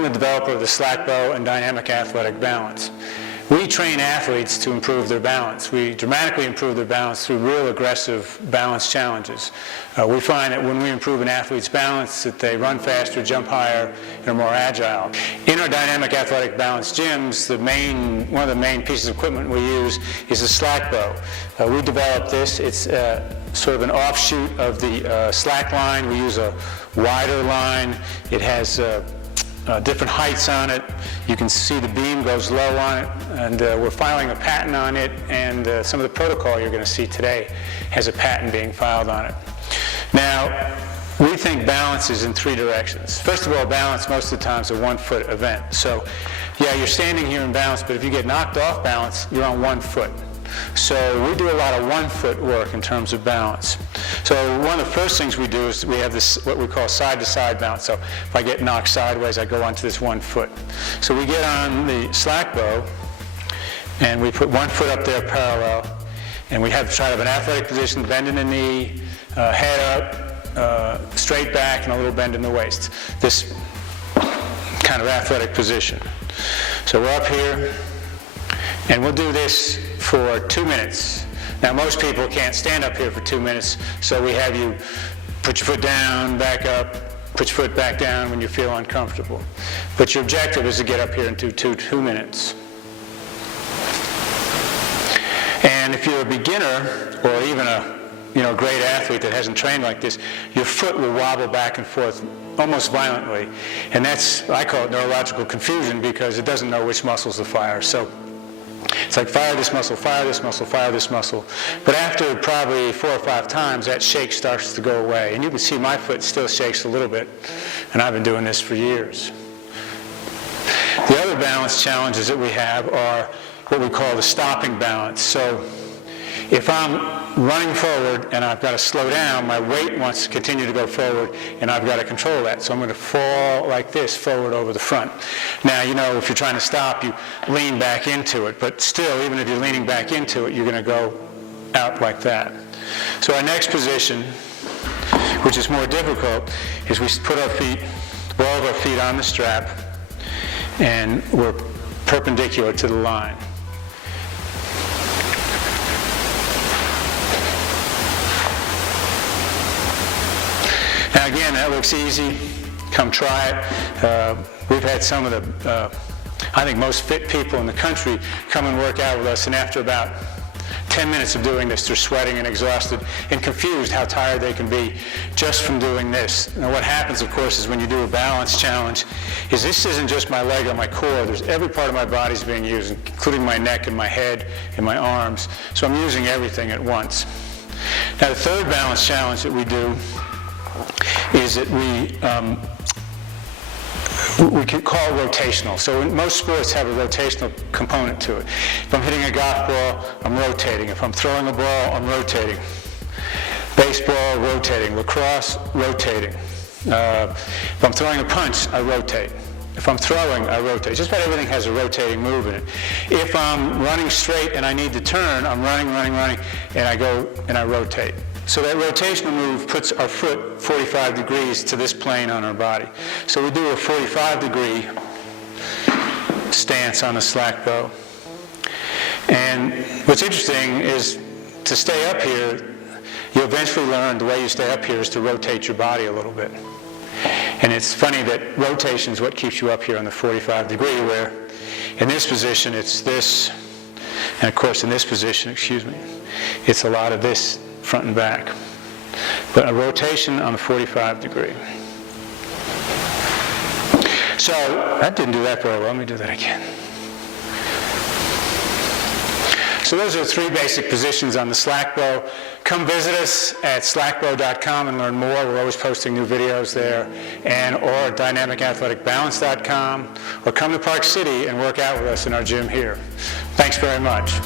I'm the developer of the SlackBow and Dynamic Athletic Balance. We train athletes to improve their balance. We dramatically improve their balance through real aggressive balance challenges. We find that when we improve an athlete's balance, that they run faster, jump higher, and are more agile. In our Dynamic Athletic Balance gyms, one of the main pieces of equipment we use is the SlackBow. We developed this. It's sort of an offshoot of the Slackline. We use a wider line. It has different heights on it. You can see the beam goes low on it, and we're filing a patent on it, and some of the protocol you're going to see today has a patent being filed on it. Now, we think balance is in three directions. First of all, balance most of the time is a 1 foot event. So, yeah, you're standing here in balance, but if you get knocked off balance, you're on 1 foot. So we do a lot of 1 foot work in terms of balance. So one of the first things we do is we have this, what we call side-to-side balance. So if I get knocked sideways, I go onto this 1 foot. So we get on the SlackBow, and we put 1 foot up there parallel, and we try to have an athletic position, bend in the knee, head up, straight back, and a little bend in the waist. This kind of athletic position. So we're up here, and we'll do this for 2 minutes. Now, most people can't stand up here for 2 minutes, so we have you put your foot down, back up, put your foot back down when you feel uncomfortable. But your objective is to get up here and do 2 minutes. And if you're a beginner or even a great athlete that hasn't trained like this, your foot will wobble back and forth almost violently. And I call it neurological confusion, because it doesn't know which muscles to fire. So it's like fire this muscle, fire this muscle, fire this muscle. But after probably 4 or 5 times, that shake starts to go away. And you can see my foot still shakes a little bit, and I've been doing this for years. The other balance challenges that we have are what we call the stopping balance. So if I'm running forward and I've got to slow down, my weight wants to continue to go forward, and I've got to control that. So I'm going to fall like this forward over the front. Now, if you're trying to stop, you lean back into it. But still, even if you're leaning back into it, you're going to go out like that. So our next position, which is more difficult, is we put all of our feet on the strap, and we're perpendicular to the line. Now again, that looks easy. Come try it. We've had some of the, I think most fit people in the country come and work out with us, and after about 10 minutes of doing this, they're sweating and exhausted and confused how tired they can be just from doing this. Now what happens, of course, is when you do a balance challenge, is this isn't just my leg or my core. There's every part of my body's being used, including my neck and my head and my arms. So I'm using everything at once. Now the third balance challenge that we do is that we can call rotational. So most sports have a rotational component to it. If I'm hitting a golf ball, I'm rotating. If I'm throwing a ball, I'm rotating. Baseball, rotating. Lacrosse, rotating. If I'm throwing a punch, I rotate. If I'm throwing, I rotate. Just about everything has a rotating move in it. If I'm running straight and I need to turn, I'm running, and I go and I rotate. So that rotational move puts our foot 45 degrees to this plane on our body. So we do a 45-degree stance on the SlackBow. And what's interesting is to stay up here, you eventually learn the way you stay up here is to rotate your body a little bit. And it's funny that rotation is what keeps you up here on the 45-degree, where in this position it's this, and of course in this position, it's a lot of this front and back. But a rotation on the 45-degree. So that didn't do that very well. Let me do that again. So those are 3 basic positions on the SlackBow. Come visit us at slackbow.com and learn more. We're always posting new videos there. Or dynamicathleticbalance.com. Or come to Park City and work out with us in our gym here. Thanks very much.